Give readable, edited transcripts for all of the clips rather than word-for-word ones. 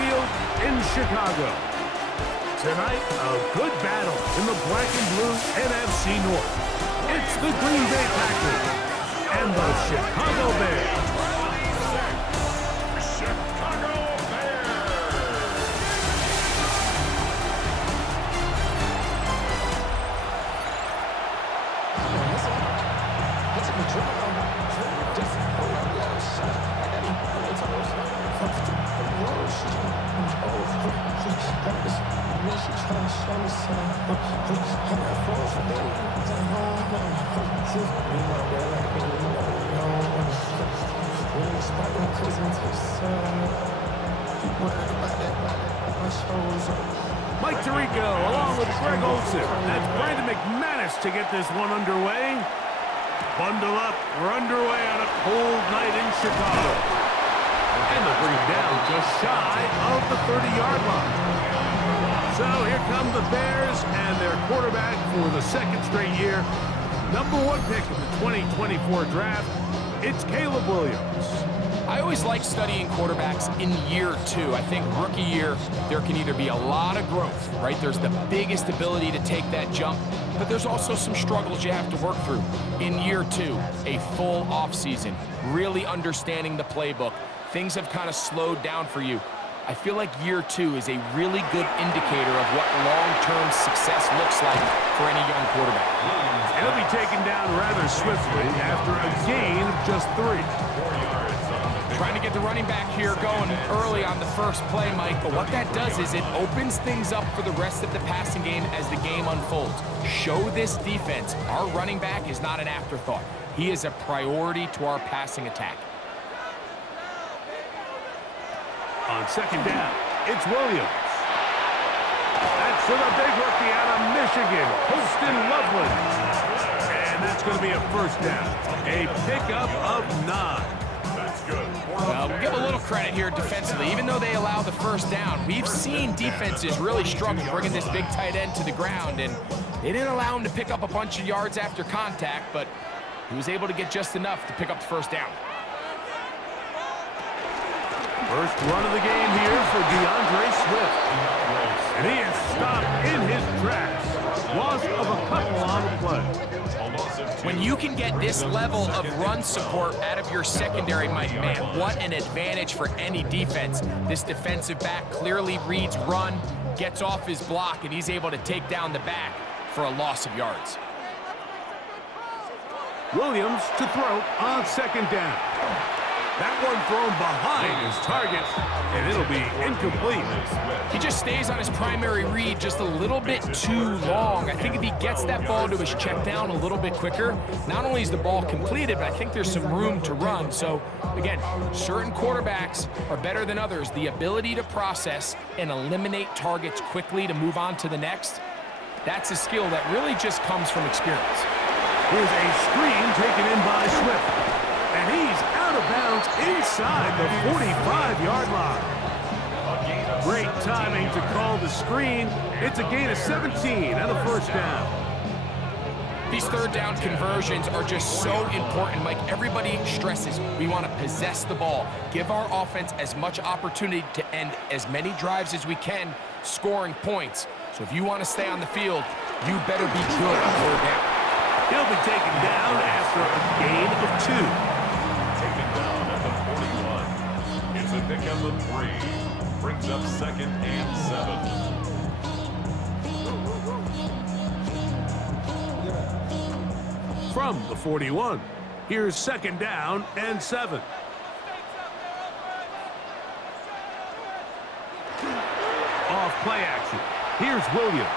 Field in Chicago. Tonight, a good battle in the black and blue NFC North. It's the Green Bay Packers and the Chicago Bears. Mike Tirico along with Greg Olsen. That's Brandon McManus to get this one underway. Bundle up. We're underway on a cold night in Chicago. And they'll bring it down just shy of the 30-yard line. So here come the Bears and their quarterback for the second straight year. #1 pick in the 2024 draft. It's Caleb Williams. I always like studying quarterbacks in year 2. I think rookie year, there can either be a lot of growth, right? There's the biggest ability to take that jump, but there's also some struggles you have to work through. In year 2, a full offseason, really understanding the playbook. Things have kind of slowed down for you. I feel like year 2 is a really good indicator of what long-term success looks like for any young quarterback. And he'll be taken down rather swiftly after a gain of just 3. Trying to get the running back here going early on the first play, Mike, but what that does is it opens things up for the rest of the passing game as the game unfolds. Show this defense our running back is not an afterthought. He is a priority to our passing attack. On second down, it's Williams. That's to the big rookie out of Michigan, Holston Loveland. And that's going to be a first down. A pickup of 9. Well, we'll give a little credit here defensively. Even though they allow the first down, we've seen defenses really struggle bringing this big tight end to the ground, and they didn't allow him to pick up a bunch of yards after contact, but he was able to get just enough to pick up the first down. First run of the game here for DeAndre Swift. And he is stopped in his tracks. Loss of a couple on the play. When you can get this level of run support out of your secondary, Mike, man, what an advantage for any defense. This defensive back clearly reads run, gets off his block, and he's able to take down the back for a loss of yards. Williams to throw on second down. That one thrown behind his target, and it'll be incomplete. He just stays on his primary read just a little bit too long. I think if he gets that ball to his check down a little bit quicker, not only is the ball completed, but I think there's some room to run. So, again, certain quarterbacks are better than others. The ability to process and eliminate targets quickly to move on to the next, that's a skill that really just comes from experience. Here's a screen taken in by Swift. And he's out of bounds inside the 45-yard line. Great timing to call the screen. It's a gain of 17 and a first down. These third down conversions are just so important, Mike. Everybody stresses we want to possess the ball, give our offense as much opportunity to end as many drives as we can, scoring points. So if you want to stay on the field, you better be good on third down. He'll be taken down after a gain of 2. It's a pickup of 3. Brings up 2nd and 7. From the 41, here's 2nd down and 7. Off play action. Here's Williams.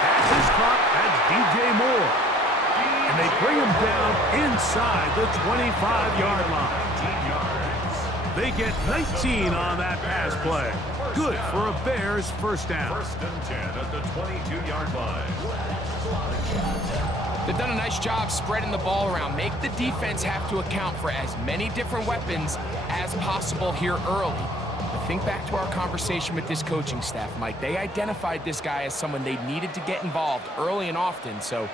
Pass is caught. That's DJ Moore. And they bring him down inside the 25-yard line. They get 19 on that pass play. Good for a Bears first down. 1st and 10 at the 22-yard line. They've done a nice job spreading the ball around. Make the defense have to account for as many different weapons as possible here early. But think back to our conversation with this coaching staff, Mike. They identified this guy as someone they needed to get involved early and often, so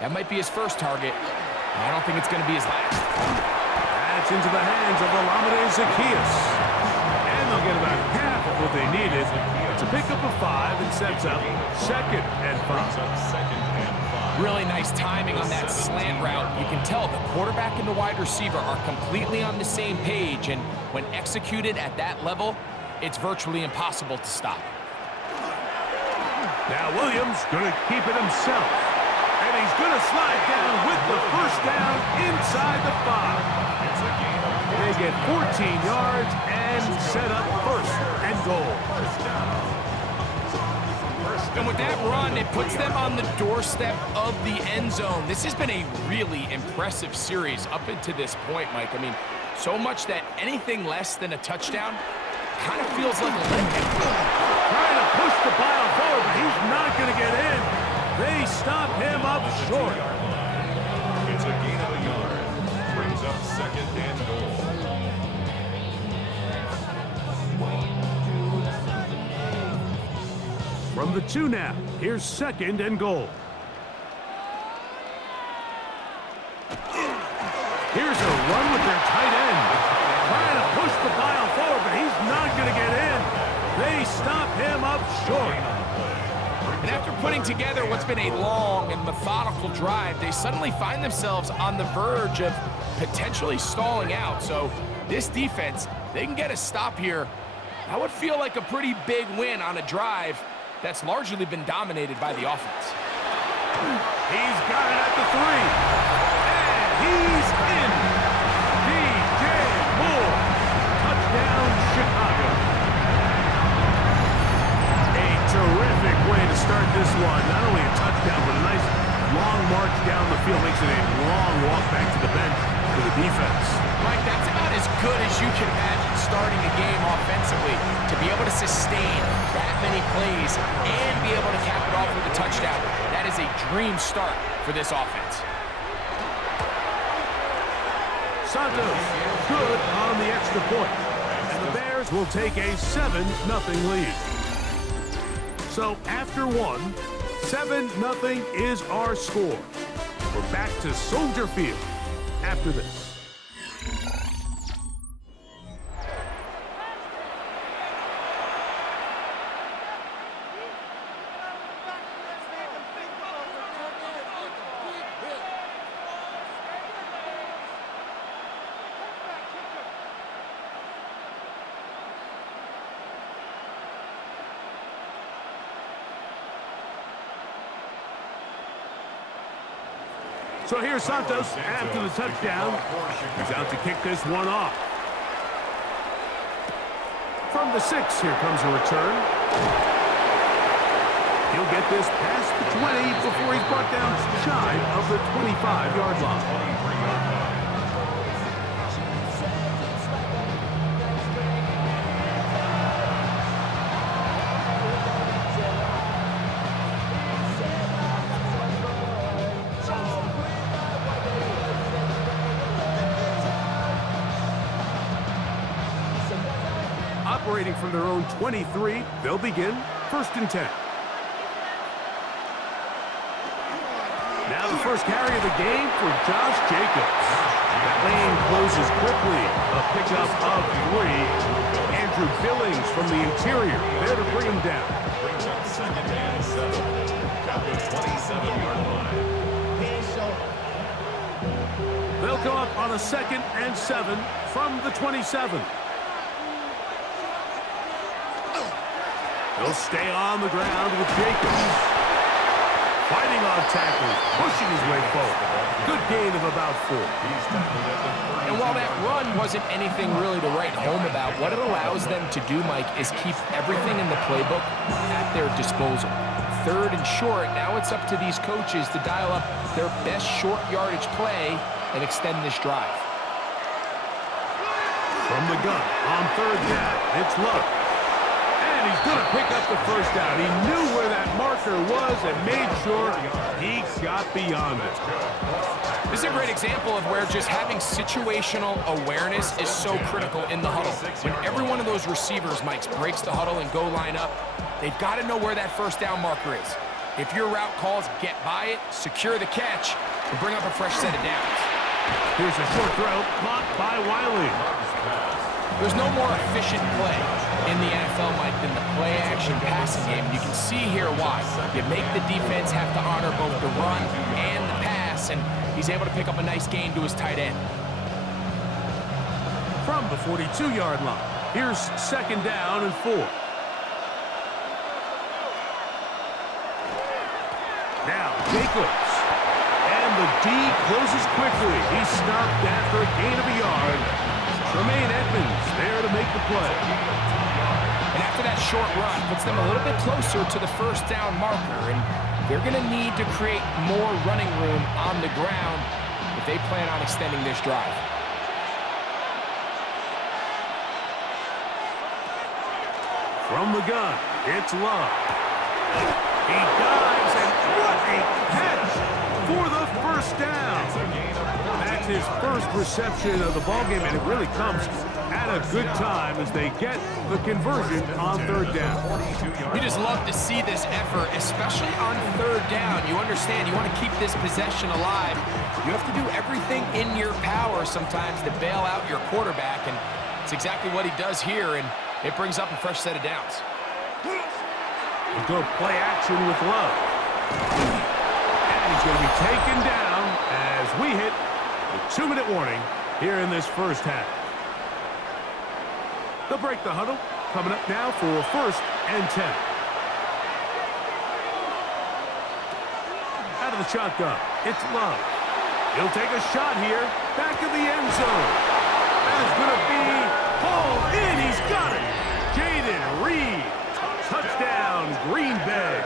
that might be his first target. I don't think it's going to be his last. That's into the hands of Olamide Zaccheaus. And they'll get about It's a pickup of 5 and sets up 2nd and 5. Really nice timing on that slant route. You can tell the quarterback and the wide receiver are completely on the same page, and when executed at that level, it's virtually impossible to stop. Now Williams going to keep it himself, and he's going to slide down with the first down inside the 5. They get 14 yards and set up 1st and goal. And with that run, it puts them on the doorstep of the end zone. This has been a really impressive series up into this point, Mike. I mean, so much that anything less than a touchdown kind of feels like a letdown. Trying to push the pile forward, but he's not going to get in. They stop him up short. It's a gain of a yard. Brings up 2nd and goal. From the 2 now, here's 2nd and goal. Here's a run with their tight end. Trying to push the pile forward, but he's not going to get in. They stop him up short. And after putting together what's been a long and methodical drive, they suddenly find themselves on the verge of potentially stalling out. So this defense, they can get a stop here. That would feel like a pretty big win on a drive that's largely been dominated by the offense. He's got it at the 3. And he's in. DJ Moore. Touchdown, Chicago. A terrific way to start this one. Not only a touchdown, but a nice long march down the field. Makes it a long walk back to the bench for the defense. Mike, that's about as good as you can imagine starting a game offensively. To be able to sustain that many plays and be able to cap it off with a touchdown, that is a dream start for this offense. Santos, good on the extra point. And the Bears will take a 7-0 lead. So after 1, 7-0 is our score. We're back to Soldier Field after this. So here's Santos after the touchdown. He's out to kick this one off. From the 6, here comes a return. He'll get this past the 20 before he's brought down shy of the 25-yard line. Operating from their own 23, they'll begin 1st and 10. Now the first carry of the game for Josh Jacobs. That lane closes quickly. A pickup of 3. Andrew Billings from the interior there to bring him down. Brings up 2nd and 7. Got the 27-yard line. They'll come up on a 2nd and 7 from the 27. He'll stay on the ground with Jacobs. Fighting off tackles, pushing his way forward. Good gain of about 4. And while that run wasn't anything really to write home about, what it allows them to do, Mike, is keep everything in the playbook at their disposal. 3rd and short, now it's up to these coaches to dial up their best short yardage play and extend this drive. From the gun on 3rd down, it's Love. And he's going to pick up the first down. He knew where that marker was and made sure he got beyond it. This is a great example of where just having situational awareness is so critical in the huddle. When every one of those receivers, Mike, breaks the huddle and go line up, they've got to know where that first down marker is. If your route calls, get by it, secure the catch, and bring up a fresh set of downs. Here's a short throw, caught by Wiley. There's no more efficient play in the NFL, Mike, than the play-action passing game. And you can see here why. You make the defense have to honor both the run and the pass, and he's able to pick up a nice gain to his tight end. From the 42-yard line, here's 2nd down and 4. Now Jacobs. And the D closes quickly. He's stopped after a gain of a yard. Tremaine Edmonds there to make the play. And after that short run, puts them a little bit closer to the 1st down marker. And they're going to need to create more running room on the ground if they plan on extending this drive. From the gun, it's Love. He dives, and what a catch for the 1st down. That's his first reception of the ballgame, and it really comes at a good time as they get the conversion on 3rd down. You just love to see this effort, especially on 3rd down. You understand, you want to keep this possession alive. You have to do everything in your power sometimes to bail out your quarterback, and it's exactly what he does here, and it brings up a fresh set of downs. We'll go play action with Love. And he's going to be taken down as we hit the 2-minute warning here in this 1st half. They'll break the huddle. Coming up now for 1st and 10. Out of the shotgun, it's Love. He'll take a shot here, back of the end zone. That is going to be hauled in. He's got it. Jaden Reed. Touchdown, Green Bay.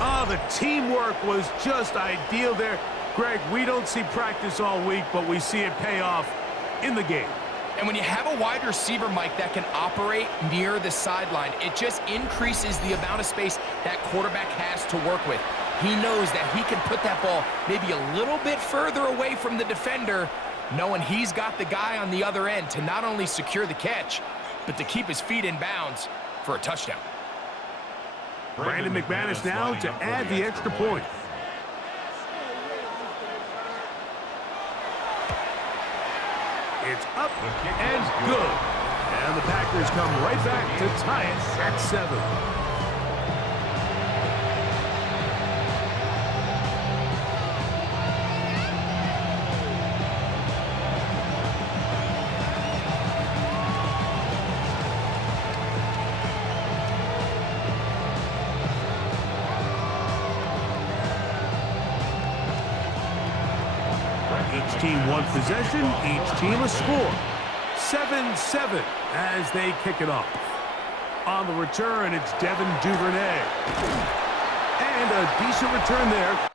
Oh, the teamwork was just ideal there. Greg, we don't see practice all week, but we see it pay off in the game. And when you have a wide receiver, Mike, that can operate near the sideline, it just increases the amount of space that quarterback has to work with. He knows that he can put that ball maybe a little bit further away from the defender, knowing he's got the guy on the other end to not only secure the catch, but to keep his feet in bounds for a touchdown. Brandon McManus now to add the extra point. It's up and good. And the Packers come right back to tie it at 7. Each team one possession, each team a score. 7-7 as they kick it off. On the return, it's Devin Duvernay. And a decent return there.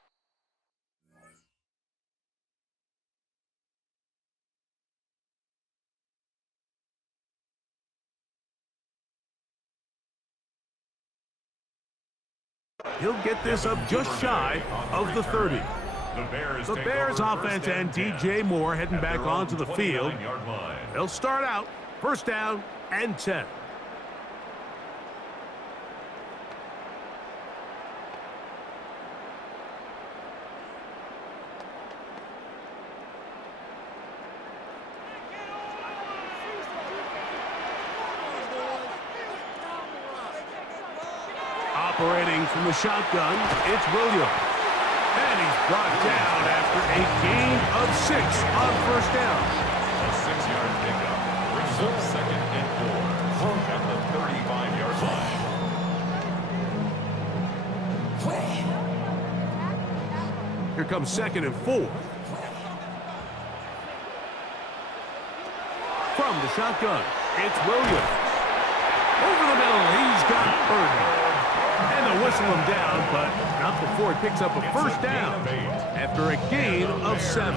He'll get this up just shy of the 30. The Bears offense and DJ Moore heading back onto the field. They'll start out 1st down and 10. Operating from the shotgun, it's Williams. And he's brought down after a gain of 6 on 1st down. A 6-yard pickup brings up 2nd and 4 at the 35-yard line. Here comes 2nd and 4. From the shotgun, it's Williams. Over the middle, he's got Burton. And they'll whistle him down, but not before he picks up a 1st down after a gain of 7.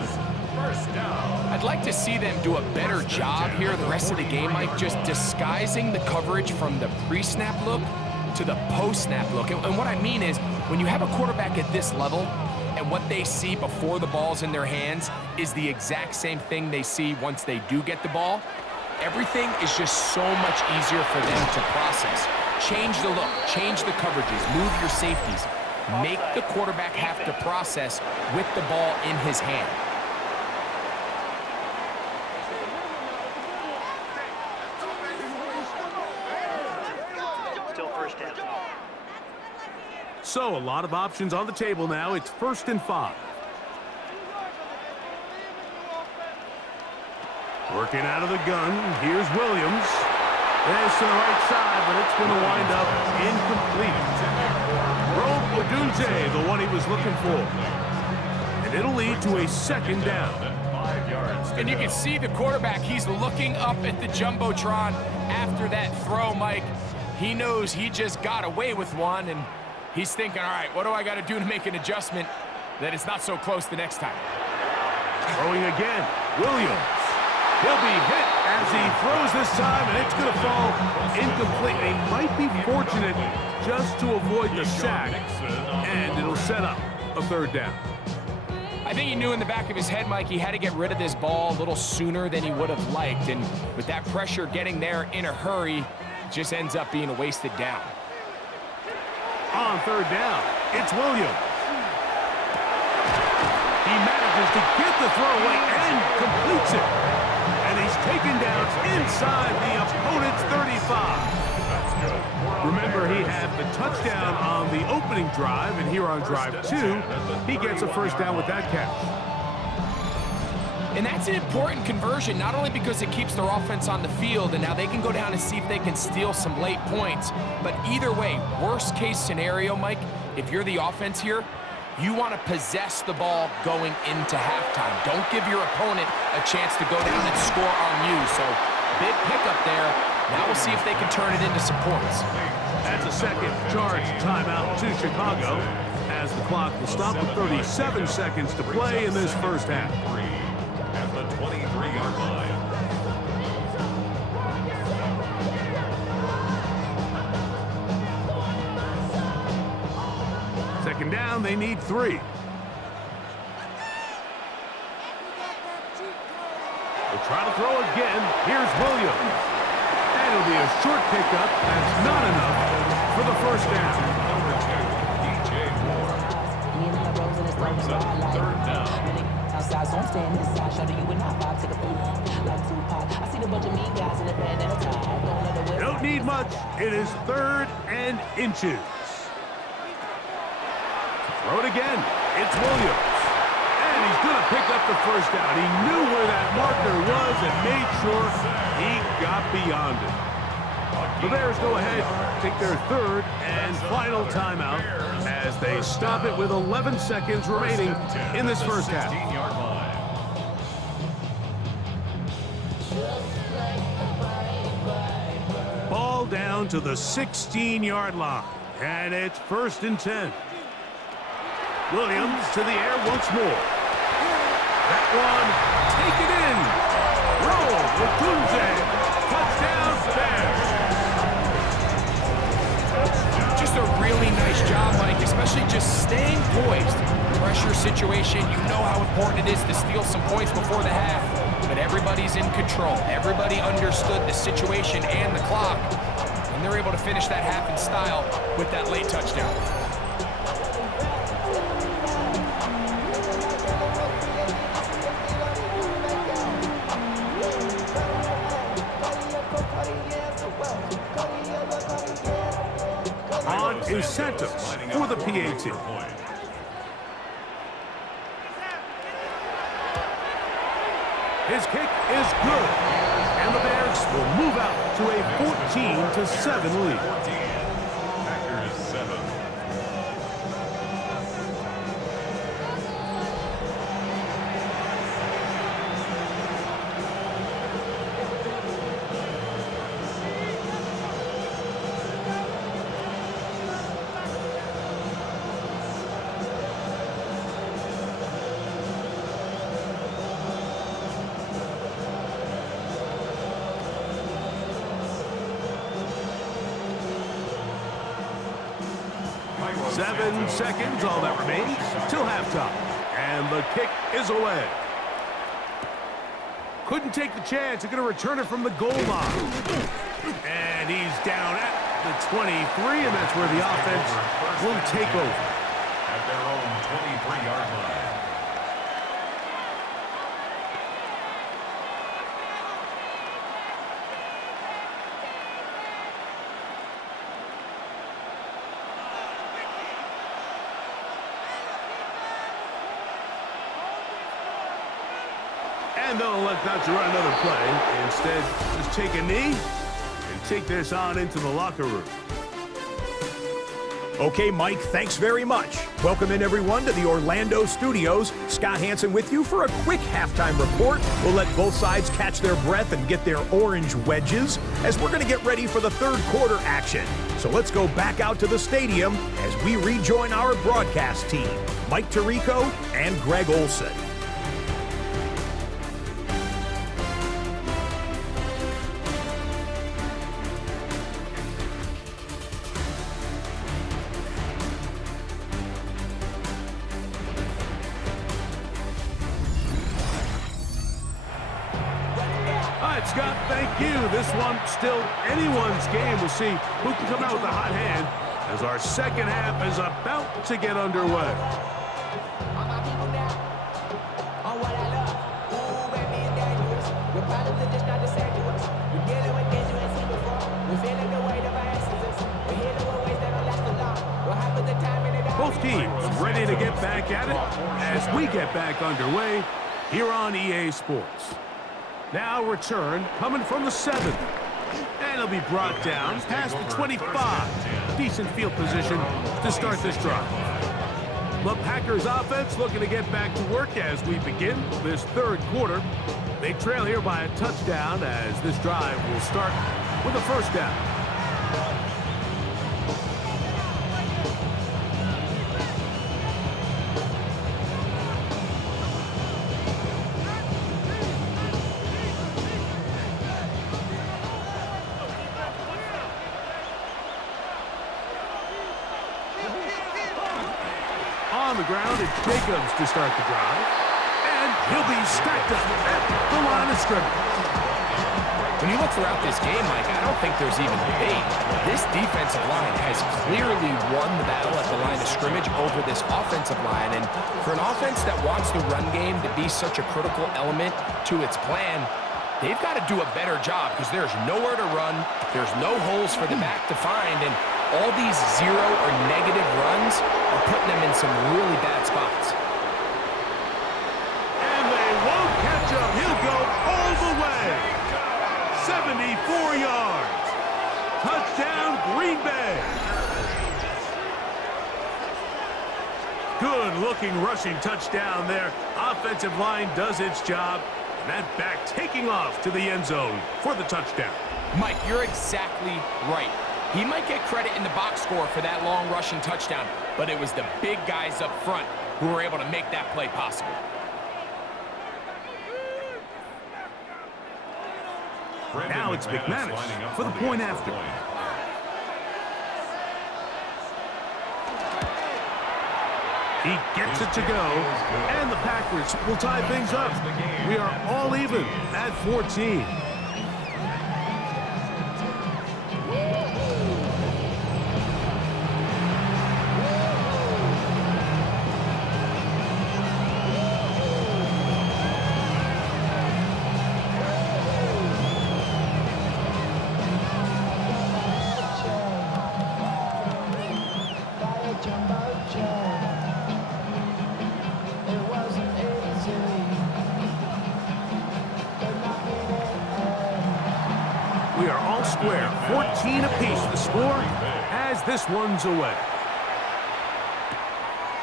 I'd like to see them do a better job here the rest of the game, Mike, just disguising the coverage from the pre-snap look to the post-snap look. And what I mean is, when you have a quarterback at this level and what they see before the ball's in their hands is the exact same thing they see once they do get the ball, everything is just so much easier for them to process. Change the look, change the coverages, move your safeties. Make the quarterback have to process with the ball in his hand. first down. So a lot of options on the table now. It's 1st and 5. Working out of the gun. Here's Williams. There's to the right side, but it's going to wind up incomplete. Rome Odunze, the one he was looking for. And it'll lead to a 2nd down. And you can see the quarterback, he's looking up at the Jumbotron after that throw, Mike. He knows he just got away with one, and he's thinking, all right, what do I got to do to make an adjustment that it's not so close the next time? Throwing again, Williams. He'll be hit as he throws this time, and it's going to fall incomplete. He might be fortunate just to avoid the sack, and it'll set up a 3rd down. I think he knew in the back of his head, Mike, he had to get rid of this ball a little sooner than he would have liked, and with that pressure getting there in a hurry, just ends up being a wasted down. On 3rd down, it's Williams. He manages to get the throw away and completes it. And he's taken down inside the opponent's 35. Remember, he had the touchdown on the opening drive, and here on drive 2, he gets a 1st down with that catch. And that's an important conversion, not only because it keeps their offense on the field, and now they can go down and see if they can steal some late points, but either way, worst case scenario, Mike, if you're the offense here, you want to possess the ball going into halftime. Don't give your opponent a chance to go down and score on you. So, big pickup there. Now we'll see if they can turn it into some points. That's a 2nd charge timeout to Chicago, as the clock will stop with 37 seconds to play in this 1st half. At the 23-yard line. 2nd down, they need 3. They'll try to throw again. Here's Williams. And it'll be a short pickup. That's not enough for the 1st down. Number 2, DJ Moore. Brings up 3rd down. Outside, so I'm staying inside. Show you and I vibe to the food. Like Tupac. I see the bunch of mean guys in the band at a time. Don't need much. It is 3rd and inches. Throw it again. It's Williams. And he's going to pick up the 1st down. He knew where that marker was and made sure he got beyond it. The Bears go ahead, take their 3rd and final timeout as they stop it with 11 seconds remaining in this 1st half. 16-yard line. Ball down to the 16-yard line, and it's 1st and 10. Williams to the air once more. That one, take it in. Roll with Tunze. Touchdown, Bears. Just a really nice job, Mike, especially just staying poised. Pressure situation, you know how important it is to steal some points before the half, but everybody's in control. Everybody understood the situation and the clock, and they're able to finish that half in style with that late touchdown. On is Santos for the PAT. His kick is good, and the Bears will move out to a 14-7 lead. 14. Packers 7. Seven seconds, all that remains, till halftime. And the kick is away. Couldn't take the chance. They're going to return it from the goal line. And he's down at the 23, and that's where the offense will take over. At their own 23-yard line. And they'll elect not to run another play. Instead, just take a knee and take this on into the locker room. Okay, Mike, thanks very much. Welcome in, everyone, to the Orlando studios. Scott Hansen with you for a quick halftime report. We'll let both sides catch their breath and get their orange wedges as we're going to get ready for the third quarter action. So let's go back out to the stadium as we rejoin our broadcast team, Mike Tirico and Greg Olson. Scott, thank you. This one still anyone's game. We'll see who can come out with a hot hand as our second half is about to get underway. Both teams ready to get back at it as we get back underway here on EA Sports. Now return coming from the 7. And it'll be brought down past the 25. Decent field position to start this drive. The Packers offense looking to get back to work as we begin this third quarter. They trail here by a touchdown as this drive will start with a first down. On the ground, it's Jacobs to start the drive. And he'll be stacked up at the line of scrimmage. When you look throughout this game, Mike, I don't think there's even debate. This defensive line has clearly won the battle at the line of scrimmage over this offensive line. And for an offense that wants the run game to be such a critical element to its plan, they've got to do a better job because there's nowhere to run. There's no holes for the back to find. And all these zero or negative runs are putting them in some really bad spots. And they won't catch him. He'll go all the way. 74 yards. Touchdown, Green Bay. Good-looking rushing touchdown there. Offensive line does its job. And that back taking off to the end zone for the touchdown. Mike, you're exactly right. He might get credit in the box score for that long rushing touchdown, but it was the big guys up front who were able to make that play possible. Now it's McManus for the point after. He gets it to go, and the Packers will tie things up. We are all even at 14. We are all square, 14 apiece the score as this one's away.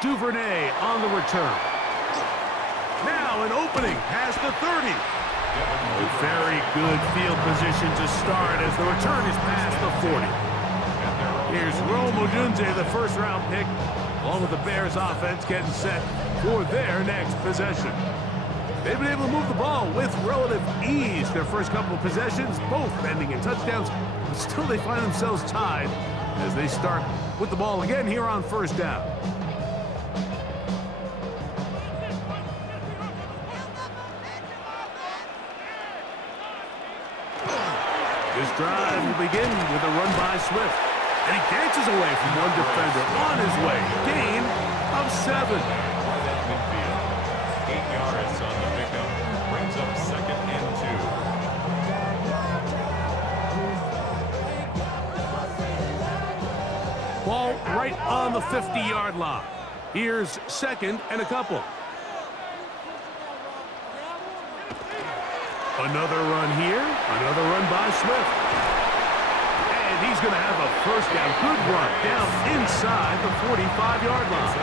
Duvernay on the return. Now an opening past the 30. A very good field position to start as the return is past the 40. Here's Rome Odunze, the first-round pick, along with the Bears offense getting set for their next possession. They've been able to move the ball with relative ease their first couple of possessions, both ending in touchdowns, but still they find themselves tied as they start with the ball again here on first down. This drive will begin with a run by Swift, and he dances away from one defender on his way. Gain of 7. 8 yards on the pickup. Brings up second and 2. Ball right on the 50-yard line. Here's second and a couple. Another run here. Another run by Swift. And he's going to have a first down. Good run down inside the 45-yard line.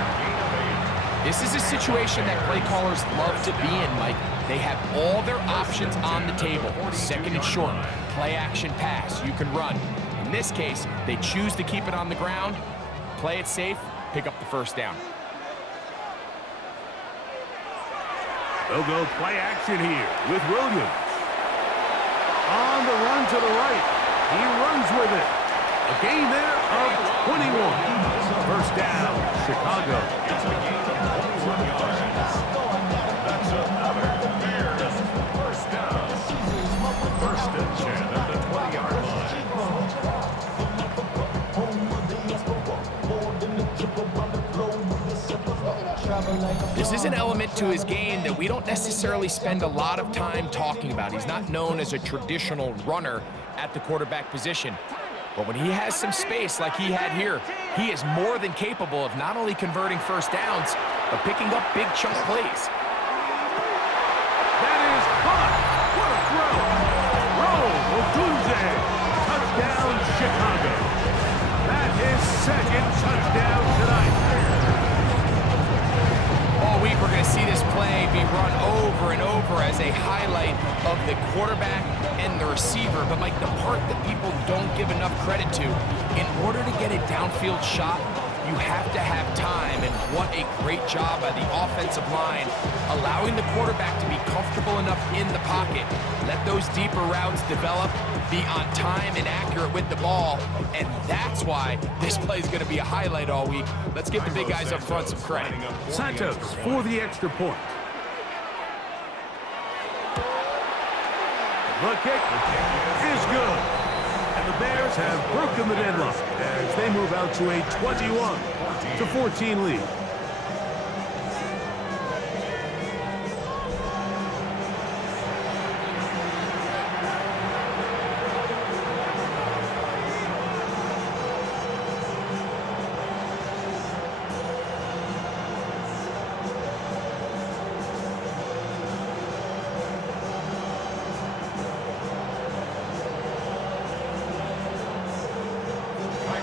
This is a situation that play callers love to be in, Mike. They have all their options on the table. Second and short, play action pass, you can run. In this case, they choose to keep it on the ground, play it safe, pick up the first down. They'll go play action here with Williams. On the run to the right. He runs with it. A gain there of 21. First down, Chicago. It's a gain of 21 yards. That's another Bears first down. First and 10 at the 20-yard line. This is an element to his game that we don't necessarily spend a lot of time talking about. He's not known as a traditional runner at the quarterback position. But when he has some space like he had here, he is more than capable of not only converting first downs, but picking up big chunk plays. That is caught. What a throw. Roll, Odunze. Touchdown, Chicago. That is second touchdown tonight. All week we're going to see this play be run over and over as a highlight of the quarterback and the receiver. But Mike, the part that people don't give enough credit to, in order to get a downfield shot, you have to have time, and what a great job by the offensive line, allowing the quarterback to be comfortable enough in the pocket, let those deeper routes develop, be on time and accurate with the ball, and that's why this play is going to be a highlight all week. Let's give the big guys up front some credit. Santos for the extra point. The kick is good. And the Bears have broken the deadlock as they move out to a 21-14 lead.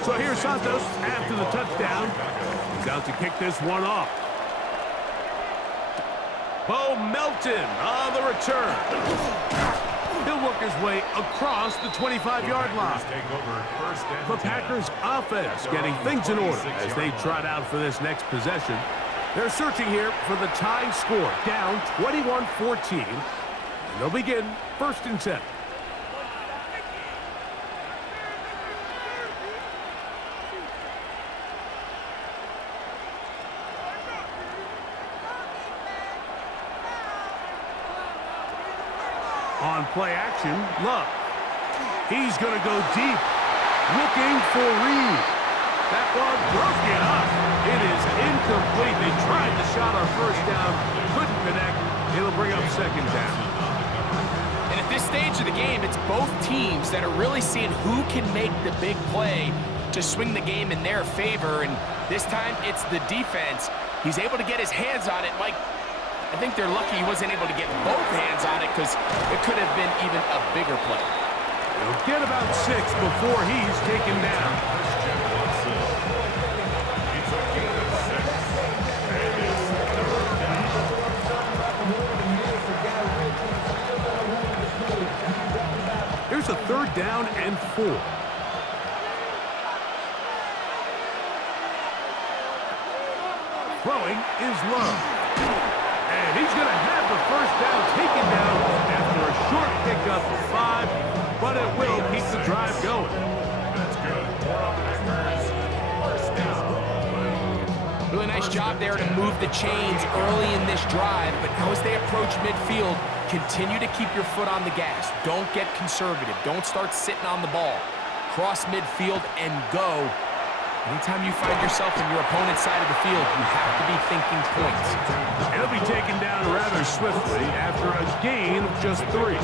So here's Santos after the touchdown. He's out to kick this one off. Bo Melton on the return. He'll work his way across the 25-yard line. The Packers offense getting things in order as they trot out for this next possession. They're searching here for the tying score, down 21-14. And they'll begin first and 10. On play action, Love. He's going to go deep, looking for Reed. That one broken up. It is incomplete. They tried the shot on first down, couldn't connect. It'll bring up second down. And at this stage of the game, it's both teams that are really seeing who can make the big play to swing the game in their favor. And this time, it's the defense. He's able to get his hands on it. Mike, I think they're lucky he wasn't able to get both hands on it because it could have been even a bigger play. He'll get about 6 before he's taken down. Here's a third down and 4. Throwing is Love. And he's going to have the first down taken down after a short pickup of 5, but it will keep the drive going. That's good. First down. Really nice job there to move the chains early in this drive, but now as they approach midfield, continue to keep your foot on the gas. Don't get conservative. Don't start sitting on the ball. Cross midfield and go. Anytime you find yourself in your opponent's side of the field, you have to be thinking points. He'll be taken down rather swiftly after a gain of just 3.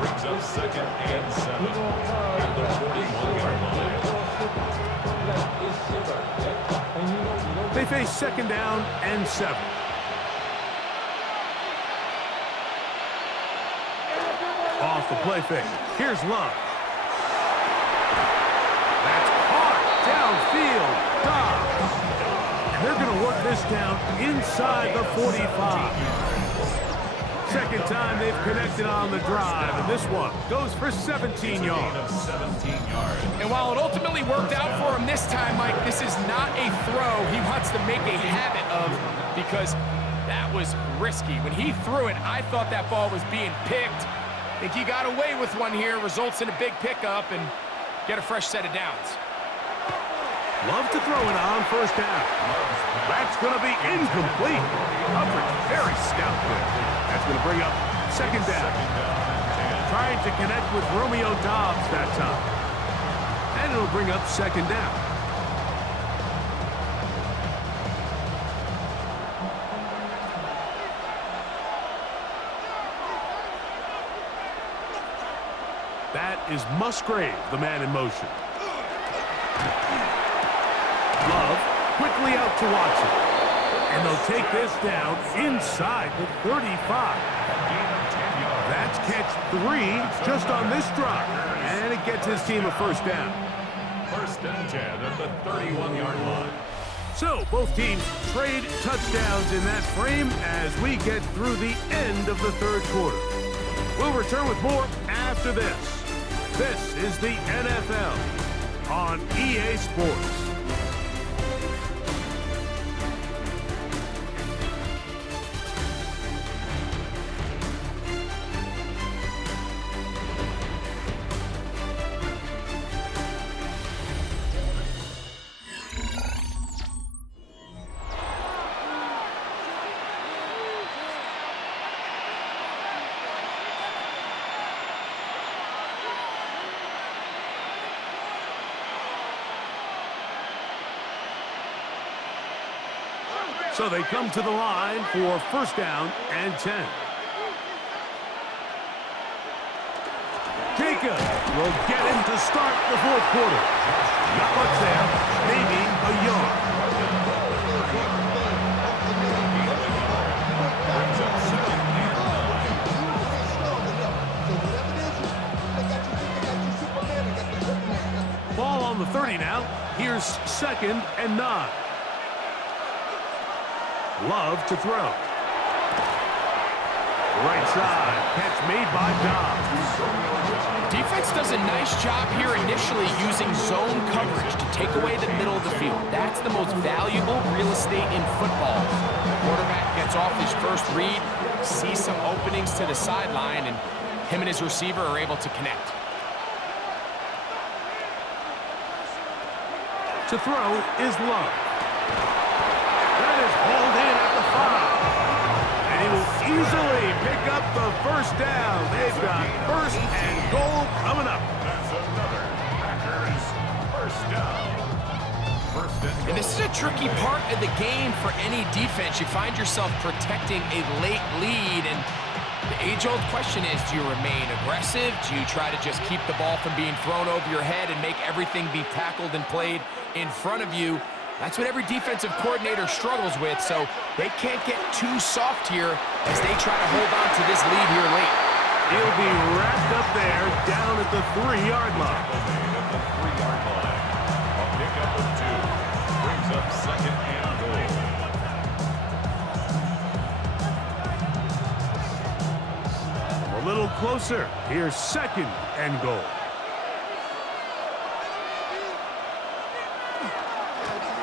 Brings up second and 7 at the 41-yard line. They face second down and 7. off the play fake. Here's Love. That's caught downfield. Dobbs. And they're going to work this down inside the 45. Second time they've connected on the drive, and this one goes for 17 yards. And while it ultimately worked out for him this time, Mike, this is not a throw he wants to make a habit of, because that was risky. When he threw it, I thought that ball was being picked. I think he got away with one here, results in a big pickup, and get a fresh set of downs. Love to throw it on first down. That's going to be incomplete. Coverage very stout there. That's going to bring up second down. Trying to connect with Romeo Dobbs that time. And it'll bring up second down. That is Musgrave, the man in motion. Love quickly out to Watson. And they'll take this down inside the 35. That's catch 3 just on this drive. And it gets his team a first down. First and 10 at the 31-yard line. So both teams trade touchdowns in that frame as we get through the end of the third quarter. We'll return with more after this. This is the NFL on EA Sports. So they come to the line for first down and 10. Jacob will get him to start the fourth quarter. Not much there, maybe a yard. Ball on the 30 now. Here's second and 9. Love to throw. Right side, catch made by Dobbs. Defense does a nice job here initially using zone coverage to take away the middle of the field. That's the most valuable real estate in football. Quarterback gets off his first read, sees some openings to the sideline, and him and his receiver are able to connect. To throw is Love. That is hauled in at the 5. And he will easily pick up the first down. They've got first and goal coming up. That's another Packers first down. First and goal. And this is a tricky part of the game for any defense. You find yourself protecting a late lead, and the age-old question is, do you remain aggressive? Do you try to just keep the ball from being thrown over your head and make everything be tackled and played in front of you? That's what every defensive coordinator struggles with, so they can't get too soft here as they try to hold on to this lead here late. He'll be wrapped up there down at the 3-yard line. At the 3-yard line. A pickup of 2. Brings up second and goal. A little closer. Here's second and goal.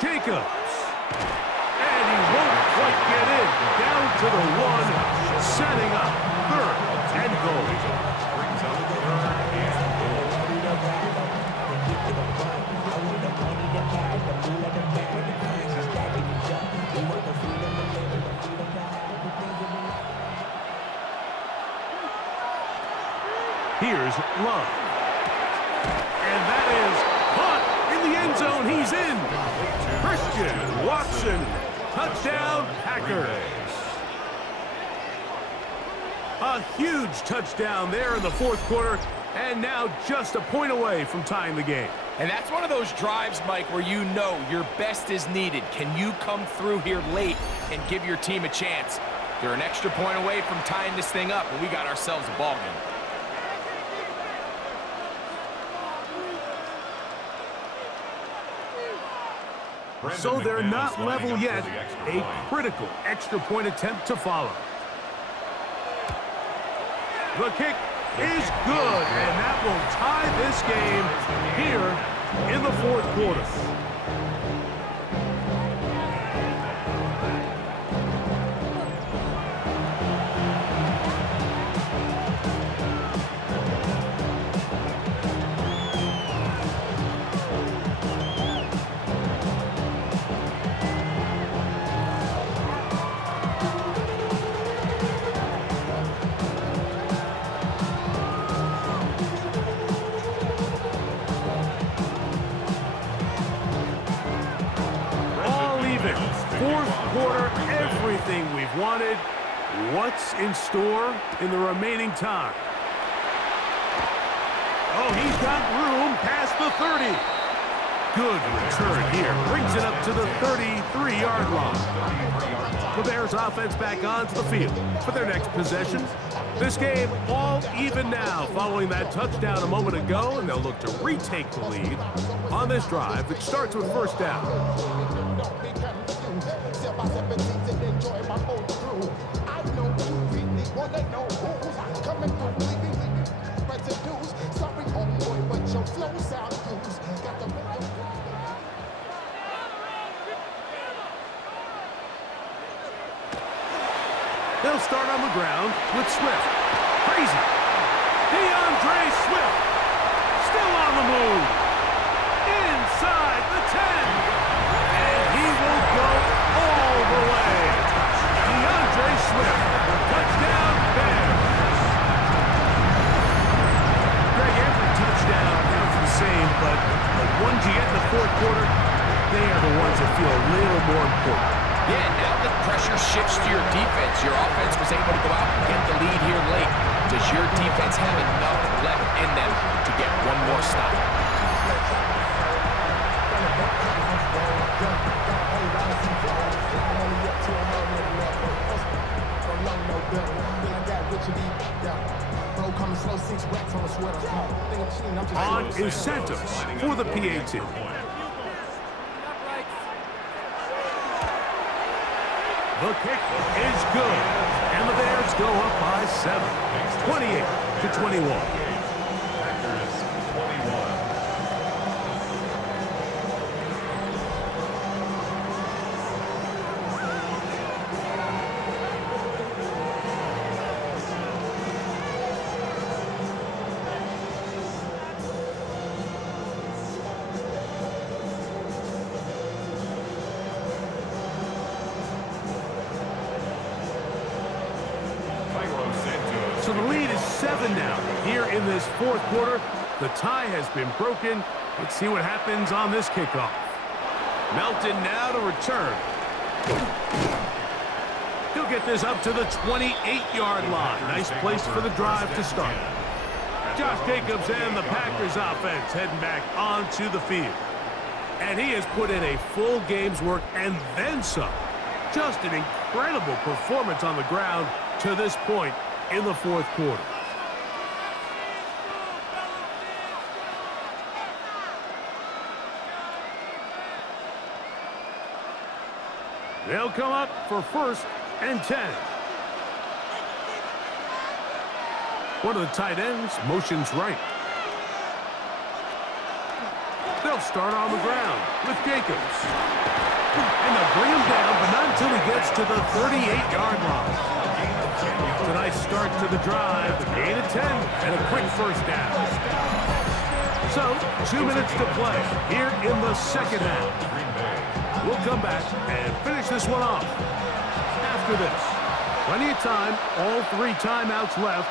Jacobs. And he won't quite get in. Down to the 1, setting up third and goal. Brings up third and goal. Here's Love. And that is caught in the end zone. He's in. Christian Watson. Touchdown, Packers. A huge touchdown there in the fourth quarter, and now just a point away from tying the game. And that's one of those drives, Mike, where you know your best is needed. Can you come through here late and give your team a chance? They're an extra point away from tying this thing up, and we got ourselves a ball game. So they're not level yet. A critical extra point attempt to follow. The kick is good, and that will tie this game here in the fourth quarter. Fourth quarter, everything we've wanted. What's in store in the remaining time? Oh, he's got room past the 30. Good return here. Brings it up to the 33-yard line. The Bears offense back onto the field for their next possession. This game all even now following that touchdown a moment ago, and they'll look to retake the lead on this drive. It starts with first down. They'll start on the ground with Swift. Crazy. DeAndre Swift. Still on the move. Inside the 10. And he will go all the way. DeAndre Swift. Touchdown Bears. Greg, every touchdown counts the same, but the ones you get in the fourth quarter, they are the ones that feel a little more important. Yeah, now the pressure shifts to your defense. Your offense was able to go out and get the lead here late. Does your defense have enough left in them to get one more stop? On incentives for the PAT. The kick is good, and the Bears go up by 7, 28-21. Packers 21. So the lead is 7 now here in this fourth quarter. The tie has been broken. Let's see what happens on this kickoff. Melton now to return. He'll get this up to the 28-yard line. Nice place for the drive to start. Josh Jacobs and the Packers offense heading back onto the field. And he has put in a full game's work and then some. Just an incredible performance on the ground to this point in the fourth quarter. They'll come up for 1st and 10. One of the tight ends motions right. They'll start on the ground with Jacobs. And they'll bring him down, but not until he gets to the 38-yard line. It's a nice start to the drive, a gain of 10, and a quick first down. So, 2 minutes to play here in the second half. We'll come back and finish this one off. After this, plenty of time, all 3 timeouts left.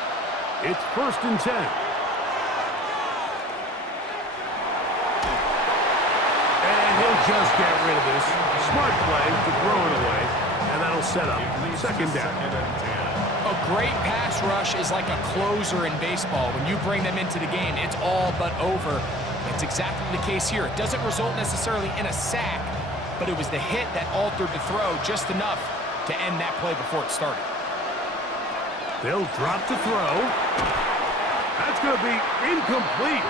It's 1st and 10. And he'll just get rid of this. Smart play to throw it away, and that'll set up 2nd down. A great pass rush is like a closer in baseball. When you bring them into the game, it's all but over. It's exactly the case here. It doesn't result necessarily in a sack, but it was the hit that altered the throw just enough to end that play before it started. They'll drop to throw. That's going to be incomplete.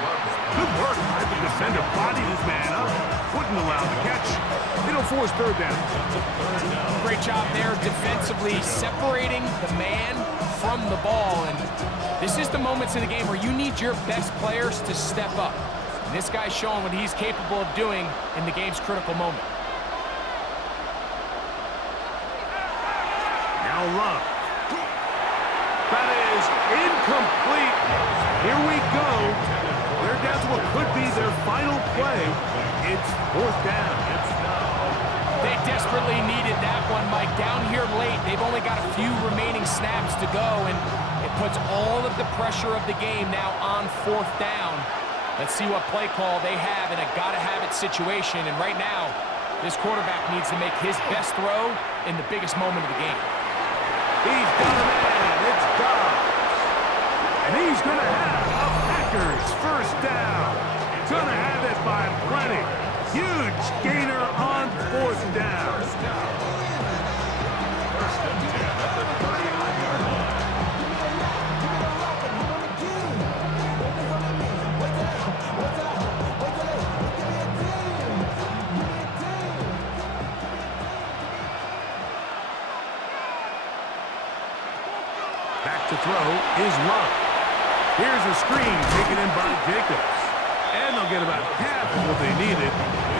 Good work by the defender. Bodied his man up. wouldn't allow the catch. It'll force third down. Great job there defensively, separating the man from the ball. And this is the moments in the game where you need your best players to step up. And this guy's showing what he's capable of doing in the game's critical moment. Now Love. That is incomplete. Here we go. They're down to what could be their final play. It's fourth down. They desperately needed that one, Mike. Down here late, they've only got a few remaining snaps to go, and it puts all of the pressure of the game now on fourth down. Let's see what play call they have in a gotta-have-it situation, and right now, this quarterback needs to make his best throw in the biggest moment of the game. He's got a man. It's Dobbs. And he's going to have a Packers first down. Going to have it by plenty. Huge gainer on fourth down. First and 10 at the 39-yard line. Back to throw is Love. Here's a screen taken in by Jacobs. And they'll get about half of what they needed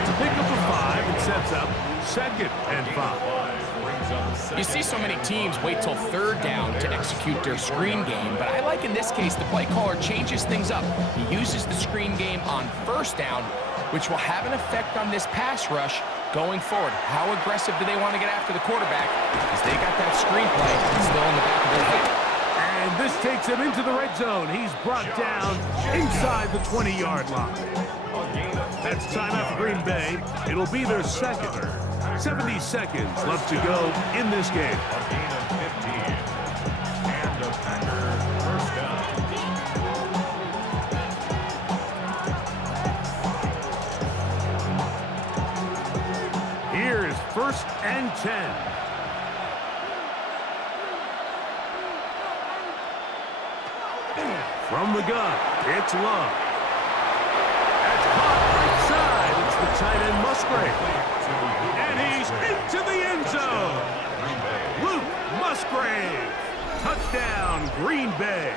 to pick up a 5 and sets up second and 5. You see so many teams wait till third down to execute their screen game, but I like in this case the play caller changes things up. He uses the screen game on first down, which will have an effect on this pass rush going forward. How aggressive do they want to get after the quarterback? Because they got that screen play still in the back of their head. And this takes him into the red zone. He's brought down inside the 20-yard line. That's timeout for Green Bay. It'll be their second. 70 seconds left to go in this game. A gain of 15. And a Packer first down. Here's first and 10. From the gun, it's Love. That's caught right side. It's the tight end Musgrave. And he's into the end zone. Luke Musgrave. Touchdown, Green Bay.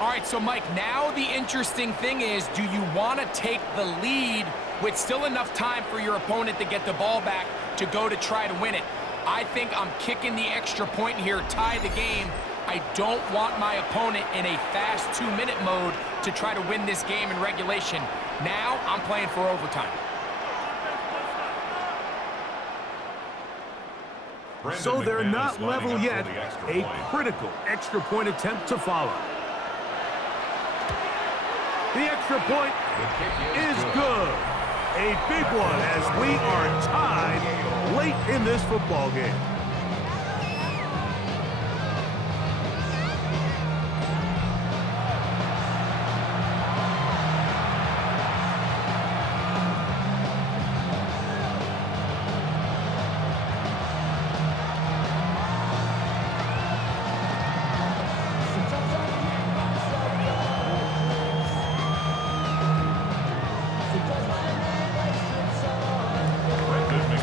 All right, so Mike, now the interesting thing is, do you want to take the lead with still enough time for your opponent to get the ball back to go to try to win it? I think I'm kicking the extra point here, tie the game. I don't want my opponent in a fast 2-minute mode to try to win this game in regulation. Now I'm playing for overtime. So they're not level yet. A critical extra point attempt to follow. The extra point is good. A big one as we are tied late in this football game.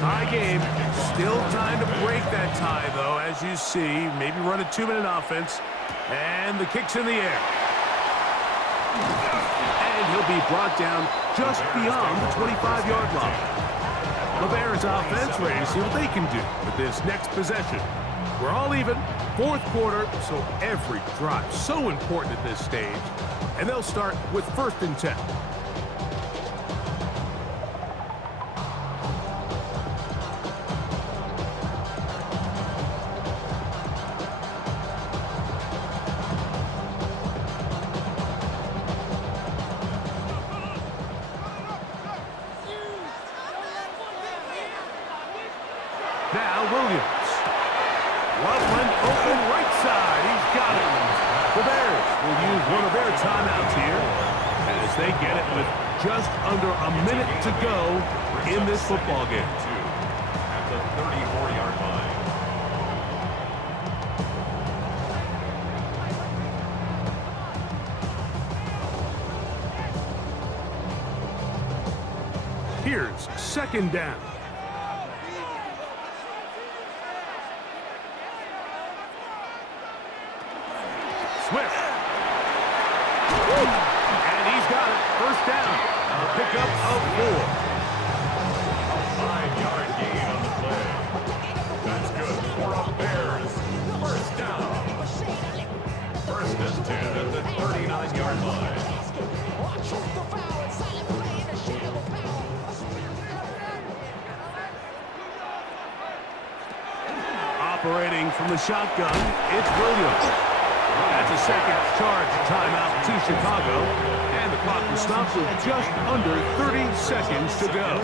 Tie game. Still time to break that tie, though, as you see. Maybe run a 2-minute offense. And the kick's in the air. And he'll be brought down just beyond the 25-yard line. The Bears offense ready to see what they can do with this next possession. We're all even. Fourth quarter, so every drive so important at this stage. And they'll start with first and 10. Now Williams. Loveland open right side. He's got it. The Bears will use one of their timeouts here as they get it with just under a minute to go in this football game. At the 34-yard line. Here's second down. Swift. And he's got it. First down. A pickup of 4. 5-yard gain on the play. That's good for a Bears. First down. First and 10 at the 39-yard line. Operating from the shotgun, it's Williams. That's a second charge timeout to Chicago. And the clock will stop with just under 30 seconds to go.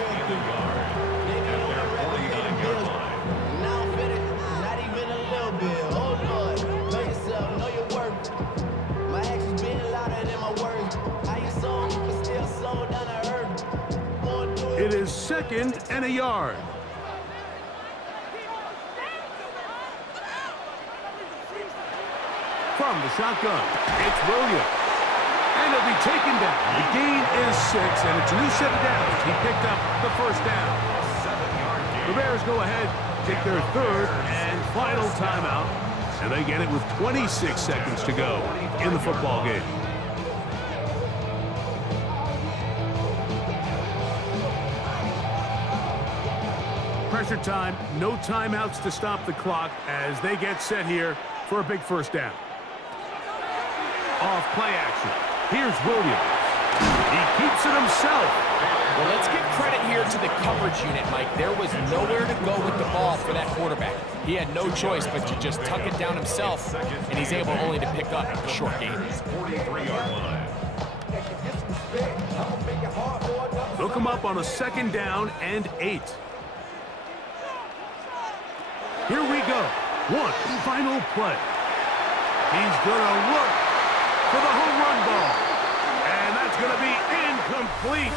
It is second and a yard. From the shotgun, it's Williams. And he'll be taken down. The gain is 6, and it's a new set of downs. He picked up the first down. The Bears go ahead, take their third and final timeout, and they get it with 26 seconds to go in the football game. Pressure time, no timeouts to stop the clock as they get set here for a big first down. Off play action. Here's Williams. He keeps it himself. Well, let's give credit here to the coverage unit, Mike. There was nowhere to go with the ball for that quarterback. He had no choice but to just tuck it down himself, and he's able only to pick up a short gain. 43-yard line. Look him up on a second down and 8. Here we go. One final play. He's going to look for the home run ball. And that's going to be incomplete.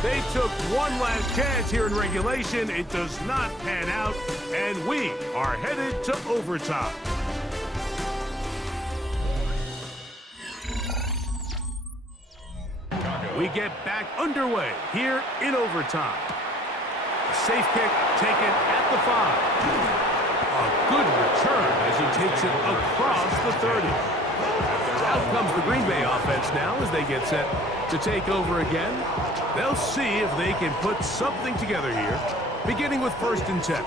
They took one last chance here in regulation. It does not pan out, and we are headed to overtime. We get back underway here in overtime. A safe kick taken at the 5. A good return as he takes it across the 30. Out comes the Green Bay offense now as they get set to take over again. They'll see if they can put something together here, beginning with first and 10.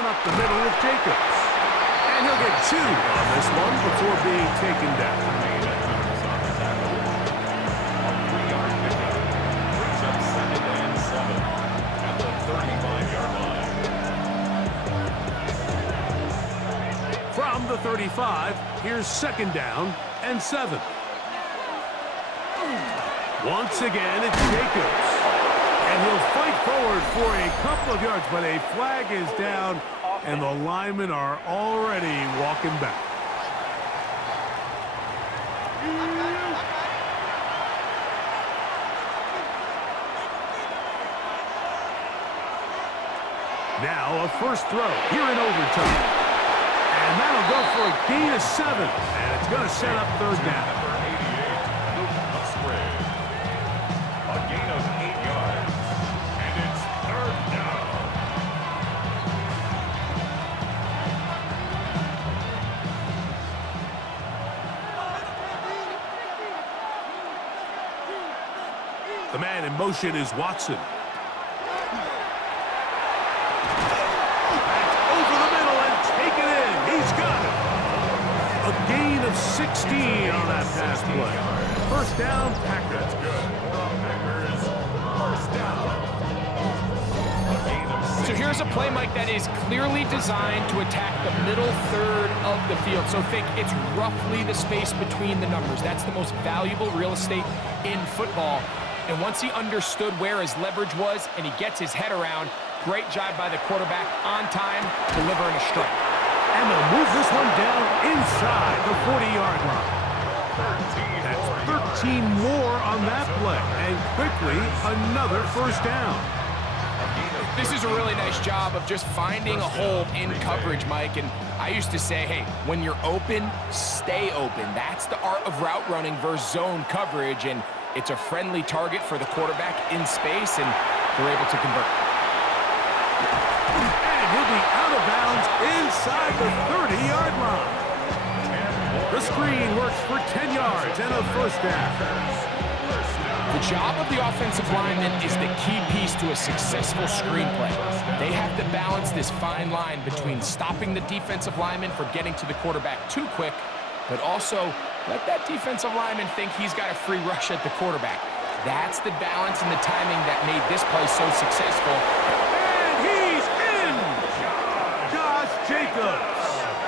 Up the middle with Jacobs. And he'll get 2 on this one before being taken down. A 3-yard pickup. Brings up second and 7 at the 35-yard line. From the 35, here's second down and 7. Once again, it's Jacobs. And he'll fight forward for a couple of yards, but a flag is down, and the linemen are already walking back. Now a first throw here in overtime. And that'll go for a gain of 7, and it's going to set up third down. A gain of 8 yards, and it's third down. The man in motion is Watson. That's over the middle and taken in. He's got it. A gain of 16 on that pass play. First down, Packers. So here's a play, Mike, that is clearly designed to attack the middle third of the field. So think it's roughly the space between the numbers. That's the most valuable real estate in football. And once he understood where his leverage was and he gets his head around, great job by the quarterback on time, delivering a strike. And they'll move this one down inside the 40-yard line. That's 13 more on that play. And quickly, another first down. This is a really nice job of just finding a hole in coverage, Mike. And I used to say, hey, when you're open, stay open. That's the art of route running versus zone coverage. And it's a friendly target for the quarterback in space, and they're able to convert. And he'll be out of bounds inside the 30-yard line. The screen works for 10 yards and a first down. The job of the offensive lineman is the key piece to a successful screenplay. They have to balance this fine line between stopping the defensive lineman from getting to the quarterback too quick, but also let that defensive lineman think he's got a free rush at the quarterback. That's the balance and the timing that made this play so successful. And he's in! Josh Jacobs.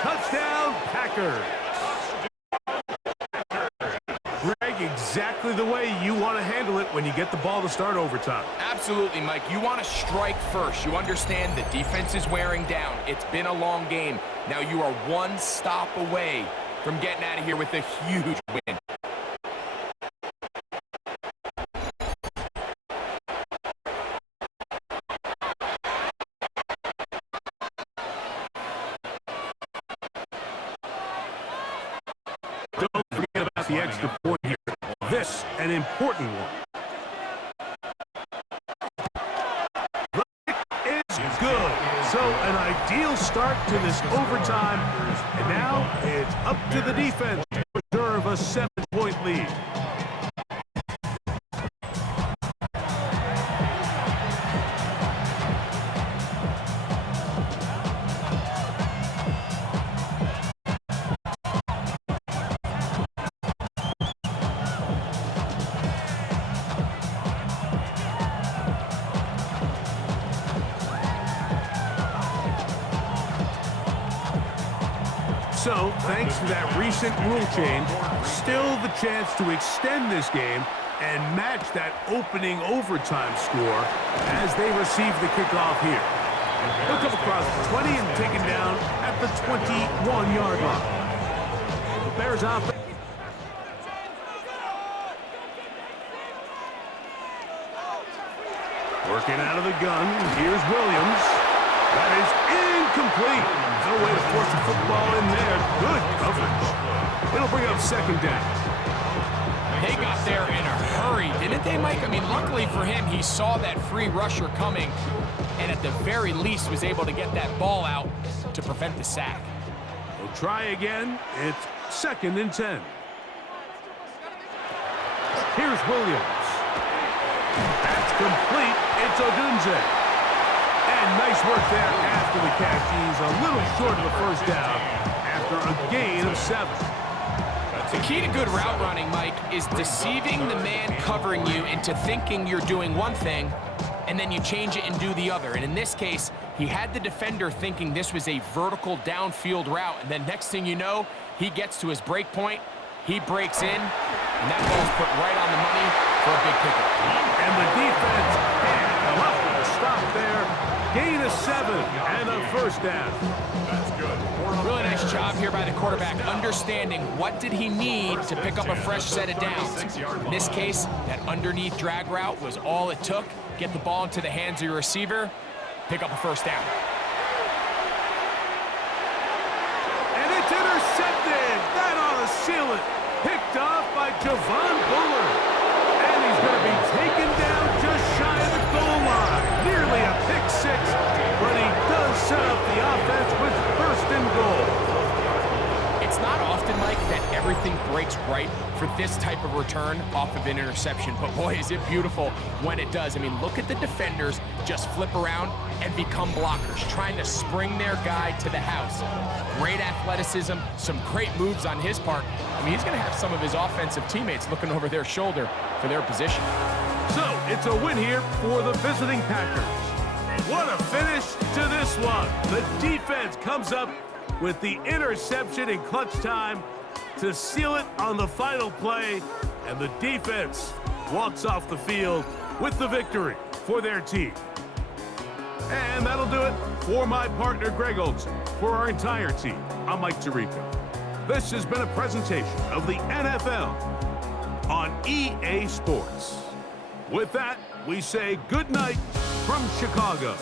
Touchdown, Packers. Greg, exactly the way you want to handle it when you get the ball to start overtime. Absolutely, Mike. You want to strike first. You understand the defense is wearing down. It's been a long game. Now you are one stop away from getting out of here with a huge win. Don't forget about the extra point here. This, an important one. The kick is good. So an ideal start to this overtime. And now it's up to the defense to preserve a 7-point lead. So, thanks to that recent rule change, still the chance to extend this game and match that opening overtime score as they receive the kickoff here. They'll come across the 20 and taken down at the 21-yard line. The Bears offense. Working out of the gun, here's Williams. That is incomplete. No way to force the football in there. Good coverage. It'll bring up second down. They got there in a hurry, didn't they, Mike? I mean, luckily for him, he saw that free rusher coming and at the very least was able to get that ball out to prevent the sack. We'll try again. It's 2nd and 10. Here's Williams. That's complete. It's Odunze. And nice work there after the catch. He's a little short of the first down after a gain of 7. The key to good route running, Mike, is deceiving the man covering you into thinking you're doing one thing, and then you change it and do the other. And in this case, he had the defender thinking this was a vertical downfield route, and then next thing you know, he gets to his break point, he breaks in, and that ball's put right on the money for a big pickup. And the defense had luck to stop there. Gain of 7 and a first down. That's good. Really nice job here by the quarterback, understanding what did he need to pick up a fresh set of downs. In this case, that underneath drag route was all it took. Get the ball into the hands of your receiver, pick up a first down. And it's intercepted. That ought to seal it. Picked off by Javon Buller. And he's going to be taken down just shy of the goal line. Nearly a pick 6, but he does set up the offense with 1st and goal. It's not often, Mike, that everything breaks right for this type of return off of an interception, but boy, is it beautiful when it does. I mean, look at the defenders just flip around and become blockers, trying to spring their guy to the house. Great athleticism, some great moves on his part. I mean, he's going to have some of his offensive teammates looking over their shoulder for their position. So, it's a win here for the visiting Packers. What a finish to this one. The defense comes up with the interception in clutch time to seal it on the final play, and the defense walks off the field with the victory for their team. And that'll do it for my partner, Greg Olson. For our entire team, I'm Mike Tirico. This has been a presentation of the NFL on EA Sports. With that, we say good night from Chicago.